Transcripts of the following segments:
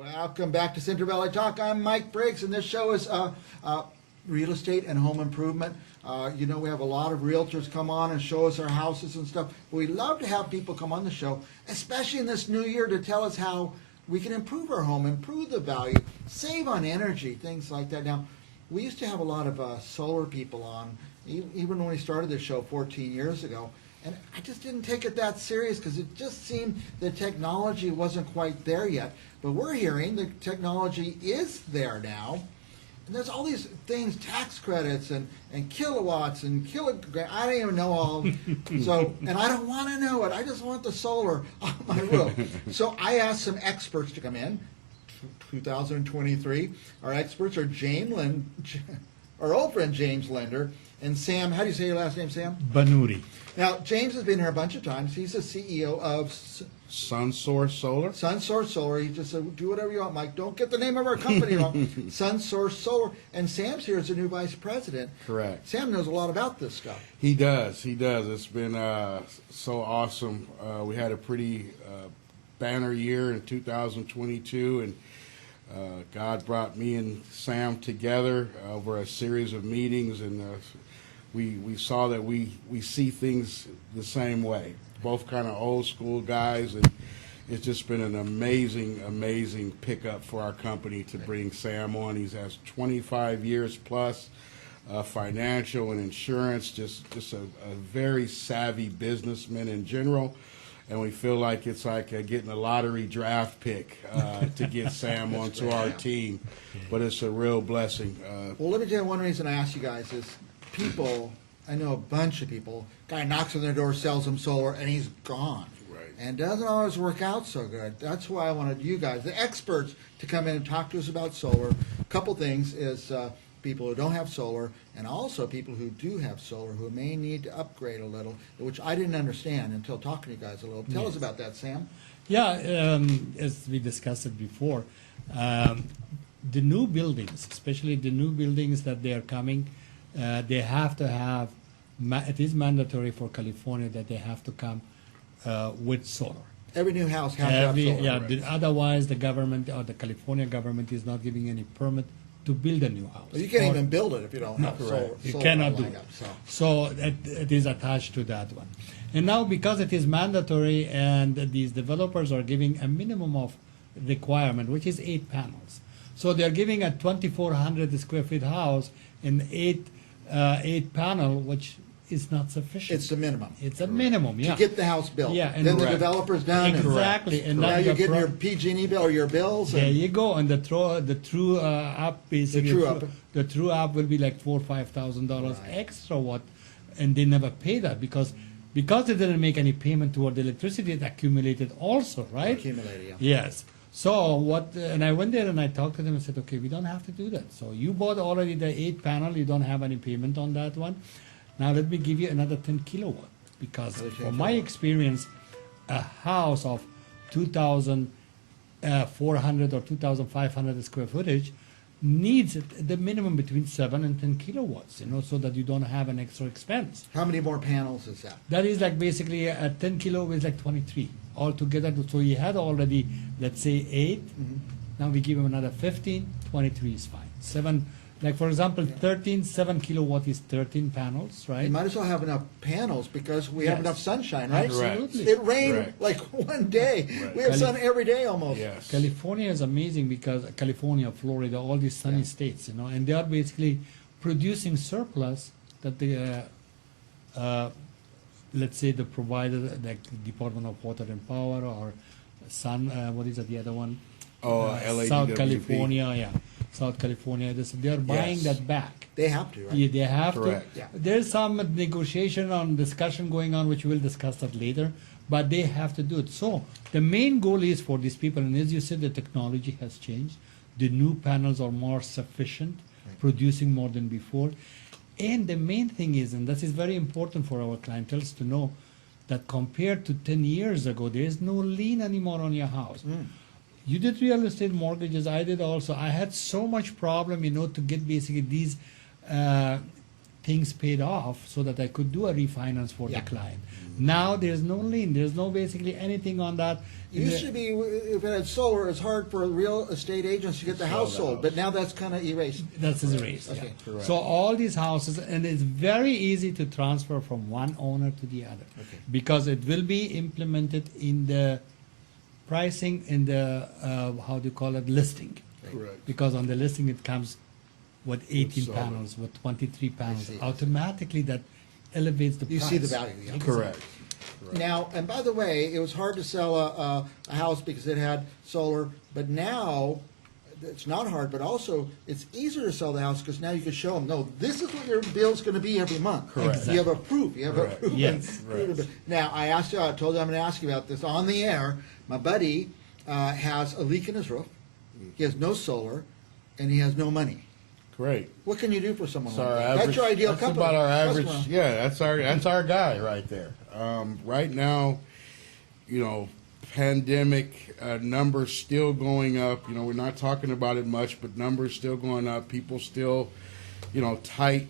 Welcome back to Central Valley Talk. I'm Mike Briggs, and this show is real estate and home improvement. You know, we have a lot of realtors come on and show us our houses and stuff. But we love to have people come on the show, especially in this new year, to tell us how we can improve our home, improve the value, save on energy, things like that. Now, we used to have a lot of solar people on, even when we started this show 14 years ago. And I just didn't take it that serious because it just seemed the technology wasn't quite there yet. But we're hearing the technology is there now. And there's all these things, tax credits and kilowatts and kilogram. I don't even know all. So, and I don't want to know it. I just want the solar on my roof. So I asked some experts to come in. 2023. Our experts are our old friend James Linder and Sam. How do you say your last name, Sam? Banuri. Now, James has been here a bunch of times. He's the CEO of SunSource Solar. SunSource Solar. He just said, do whatever you want, Mike. Don't get the name of our company wrong. SunSource Solar. And Sam's here as the new vice president. Correct. Sam knows a lot about this stuff. He does. He does. It's been so awesome. We had a pretty banner year in 2022, and God brought me and Sam together over a series of meetings, and we saw that we see things the same way. Both kind of old school guys, and it's just been an amazing pickup for our company to bring Sam on. He has 25 years plus financial and insurance, just a very savvy businessman in general. And we feel like it's like getting a lottery draft pick to get Sam onto our team. But it's a real blessing. Well, let me tell you one reason I asked you guys is people, I know a bunch of people, guy knocks on their door, sells them solar, and he's gone. Right. And doesn't always work out so good. That's why I wanted you guys, the experts, to come in and talk to us about solar. A couple things is people who don't have solar, and also people who do have solar who may need to upgrade a little, which I didn't understand until talking to you guys a little. Tell us about that, Sam. Yeah, as we discussed it before, the new buildings, especially the new buildings that they are coming, they have to have, it is mandatory for California that they have to come with solar. Every new house has to have solar. Yeah, Right. Otherwise the government or the California government is not giving any permit to build a new house. Well, you can't even build it if you don't have solar. You solar cannot do lined it. up, So it is attached to that one. And now because it is mandatory and these developers are giving a minimum of requirement, which is 8 panels. So they're giving a 2,400 square feet house in 8 panel, which is not sufficient. It's the minimum. It's a minimum, yeah. To get the house built. Yeah, and then the Correct. developer's done. Exactly. And Now now you're the getting your PG&E bill or your bills. There And you go, and the true up basically. The true up. Will be like $4,000 or $5,000 Right. extra. And they never pay that because they didn't make any payment toward the electricity. It accumulated also, right? accumulated, yeah. Yes. So and I went there and I talked to them and said, okay, we don't have to do that. So you bought already the 8 panel. You don't have any payment on that one. Now let me give you another 10 kilowatt because from my experience, a house of 2,400 or 2,500 square footage needs the minimum between 7 and 10 kilowatts, so that you don't have an extra expense. How many more panels is that? That is like basically a 10 kilowatt is like 23 altogether. So you had already, let's say 8. Now we give him another 15, 23 is fine. 7, like for example, 7 kilowatt is 13 panels, right? You might as well have enough panels because we have Yes. enough sunshine, right? Correct. Absolutely. It rained Right. like one day. Right. We have sun every day almost. Yes. California is amazing because California, Florida, all these sunny states, and they are basically producing surplus that the, let's say the provider, like the Department of Water and Power or Sun, what is the other one? LADWP. South California, yeah. South California, they are buying Yes. that back. They have to, right? Yeah, they have Correct. to. Yeah. There's some negotiation on discussion going on, which we'll discuss that later, but they have to do it. So the main goal is for these people, and as you said, the technology has changed. The new panels are more sufficient, producing more than before. And the main thing is, and this is very important for our clientele to know, that compared to 10 years ago, there is no lien anymore on your house. You did real estate mortgages, I did also. I had so much problem, to get basically these things paid off so that I could do a refinance for Yeah. the client. Now there's no lien, there's no basically anything on that. It used to be, if it had solar, it's hard for real estate agents to get the house sold, but now that's kind of erased. That's his race. Yeah. Okay. Correct. So all these houses, and it's very easy to transfer from one owner to the other, Okay. because it will be implemented in the pricing in the how do you call it, listing. Correct. Because on the listing it comes with 18 solar. panels, with 23 panels. see. Automatically that elevates the You price. see the value, yeah. Correct. Now, and by the way, it was hard to sell a house because it had solar, but now it's not hard, but also it's easier to sell the house because now you can show them, no, this is what your bill's going to be every month. Correct. You have a proof. You have a Correct. proof. Yes. Right. Now, I told you I'm going to ask you about this on the air. My buddy has a leak in his roof. He has no solar, and he has no money. Great. What can you do for someone That's like our that? average. That's your ideal That's company. about our average. customer. Yeah, that's our guy right there. Right now, you know, pandemic numbers still going up. You know, we're not talking about it much, but numbers still going up. People still, you know, tight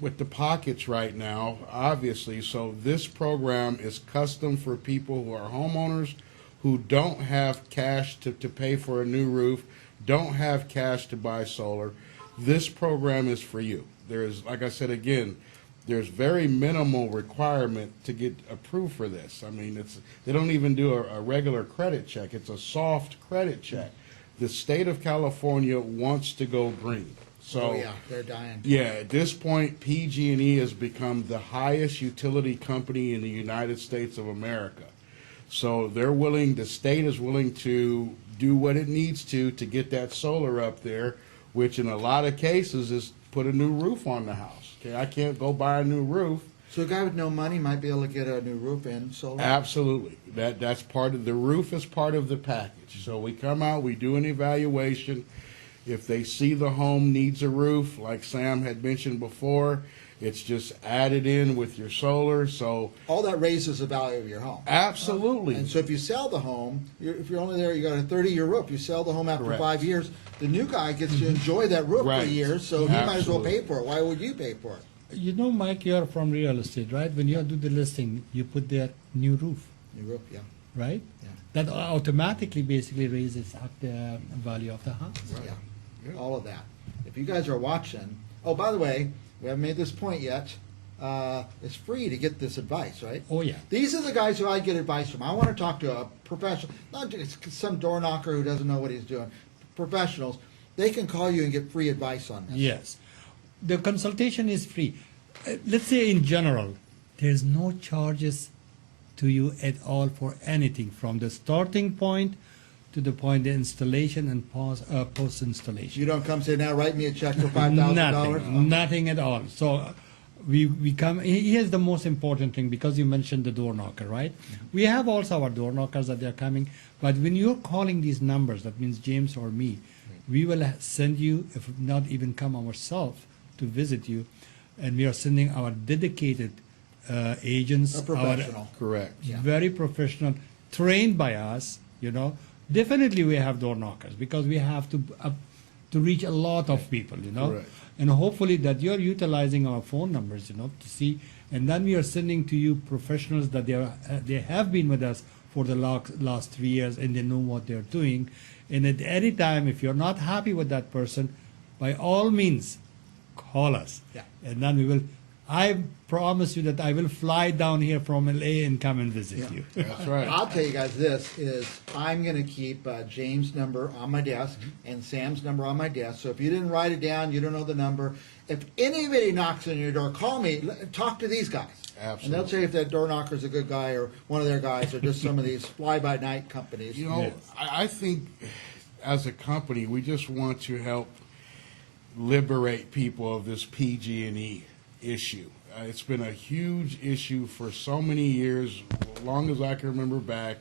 with the pockets right now, obviously. So this program is custom for people who are homeowners who don't have cash to pay for a new roof, don't have cash to buy solar. This program is for you. There's, like I said again, there's very minimal requirement to get approved for this. I mean, they don't even do a regular credit check. It's a soft credit check. The state of California wants to go green. So Oh, yeah, they're dying. yeah, at this point, PG&E has become the highest utility company in the United States of America. So they're willing, the state is willing to do what it needs to get that solar up there, which in a lot of cases is put a new roof on the house. Okay, I can't go buy a new roof. So a guy with no money might be able to get a new roof in solar? Absolutely. That's part of the roof is part of the package. So we come out, we do an evaluation. If they see the home needs a roof, like Sam had mentioned before, it's just added in with your solar. So All that raises the value of your home. absolutely. And so if you sell the home, if you're only there, you got a 30-year roof, you sell the home after Correct. 5 years, the new guy gets to enjoy that roof for Right. years, so he might as well Absolutely. pay for it. Why would you pay for it? You know, Mike, you're from real estate, right? When you do the listing, you put that new roof, New roof, yeah. right? Yeah. That automatically basically raises up the value of the house. Yeah, all of that. If you guys are watching, oh, by the way, we haven't made this point yet. It's free to get this advice, right? Oh, yeah. These are the guys who I get advice from. I want to talk to a professional, not just some door knocker who doesn't know what he's doing. Professionals, they can call you and get free advice on this. Yes. The consultation is free. Let's say in general, there's no charges to you at all for anything from the starting point to the point the installation and post installation. You don't come say, now write me a check for $5,000. Nothing at all. So we come. Here's the most important thing, because you mentioned the door knocker, right? We have also our door knockers that they're coming, but when you're calling these numbers, that means James or me, we will send you, if not even come ourselves to visit you, and we are sending our dedicated agents, A professional. Correct. Yeah. very professional, trained by us. You know, definitely we have door knockers because we have to reach a lot of people. You know, Correct. and hopefully that you're utilizing our phone numbers. You know, to see, and then we are sending to you professionals that they have been with us for the last 3 years and they know what they're doing. And at any time, if you're not happy with that person, by all means, call us. Yeah. And then we will. I promise you that I will fly down here from LA and come and visit Yeah. you. That's right. I'll tell you guys this is I'm going to keep James' number on my desk and Sam's number on my desk. So if you didn't write it down, you don't know the number. If anybody knocks on your door, call me. Talk to these guys. And they'll Absolutely. tell you if that door knocker's a good guy or one of their guys or just some of these fly-by-night companies. You know, Yes. I think as a company, we just want to help liberate people of this PG&E issue. It's been a huge issue for so many years, long as I can remember back,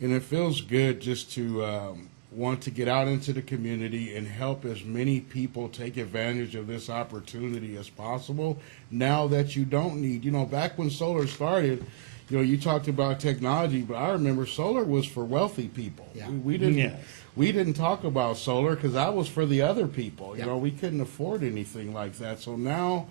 and it feels good just to want to get out into the community and help as many people take advantage of this opportunity as possible. Now that you don't need, you know, back when solar started, you know, you talked about technology, but I remember solar was for wealthy people. Yeah. We didn't. Yes. We didn't talk about solar because that was for the other people. Yeah. You know, we couldn't afford anything like that. So now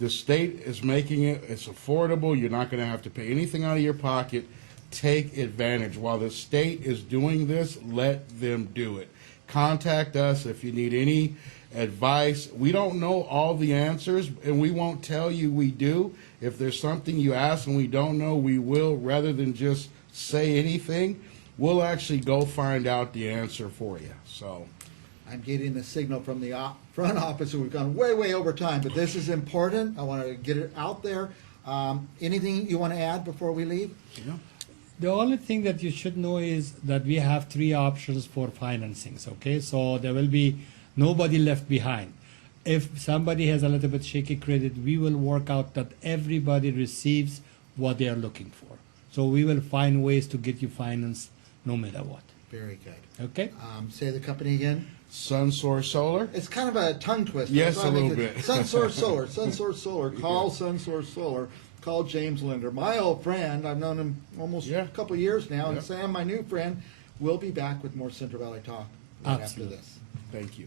the state is making it, it's affordable. You're not going to have to pay anything out of your pocket. take advantage. While the state is doing this, let them do it. Contact us if you need any advice. We don't know all the answers, and we won't tell you we do. If there's something you ask and we don't know, we will, rather than just say anything, we'll actually go find out the answer for you. So, I'm getting a signal from the front office that we've gone way over time, but this is important. I want to get it out there. Anything you want to add before we leave? The only thing that you should know is that we have 3 options for financings, okay? So there will be nobody left behind. If somebody has a little bit shaky credit, we will work out that everybody receives what they are looking for. So we will find ways to get you financed no matter what, Very good. okay? Say the company again. SunSource Solar. It's kind of a tongue twister. Yes, So I a think little that bit. SunSource Solar, SunSource Solar. Call SunSource Solar. Call James Linder, my old friend. I've known him almost a couple of years now. And Yep. Sam, my new friend, will be back with more Central Valley Talk right after Absolutely. this. Thank you.